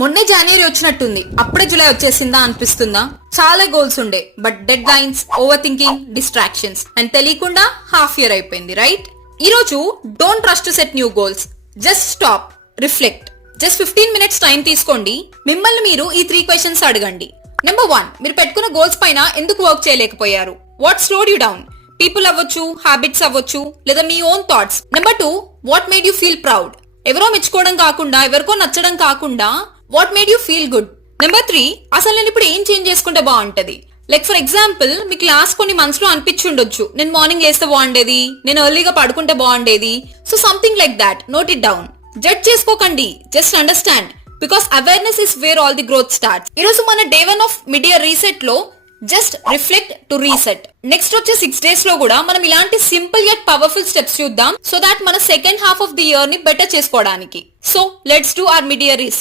మొన్నే జనవరి వచ్చినట్టుంది, అప్పుడే జూలై వచ్చేసిందా అనిపిస్తుందా? చాలా గోల్స్ ఉండే, but dead lines, over thinking, distractions and తెలియకుండా హాఫ్ ఇయర్ అయిపోయింది, రైట్? ఈ రోజు don't rush to set new goals, just stop, reflect. Just 15 minutes time తీసుకోండి. మిమ్మల్ని మీరు ఈ 3 questions అడగండి. నెంబర్ 1, మీరు పెట్టుకున్న గోల్స్ పైన ఎందుకు వర్క్ చేయలేకపోయారు? What slowed you down? People అవ్వచ్చు, హ్యాబిట్స్ అవ్వచ్చు, లేదా మీ own thoughts. Number 2, what made you feel proud? ఎవరో మెచ్చుకోవడం కాకుండా, ఎవరికో నచ్చడం కాకుండా, what made you feel good? Number 3, అసలు నేను ఇప్పుడు ఏం చేంజ్ చేసుకుంటే బాగుంటది? లైక్ ఫర్ ఎగ్జాంపుల్, మీకు లాస్ట్ కొన్ని మంత్స్ లో అనిపించుండొచ్చు, నేను మార్నింగ్ లేస్తే బాగుండేది, నేను ఎర్లీగా పడుకుంటే బాగుండేది. So something like that, note it down. Judge చేసుకోకండి, just understand, because awareness is where all the growth starts. ఈ రోజు మన day 1 of mid year reset లో just reflect to reset. Next వచ్చే 6 days లో కూడా మనం ఇలాంటి సింపుల్ యట్ పవర్ఫుల్ స్టెప్స్ చూద్దాం, సో దాట్ మన second half of the year ని బెటర్ చేసుకోవడానికి. So let's do our mid year reset.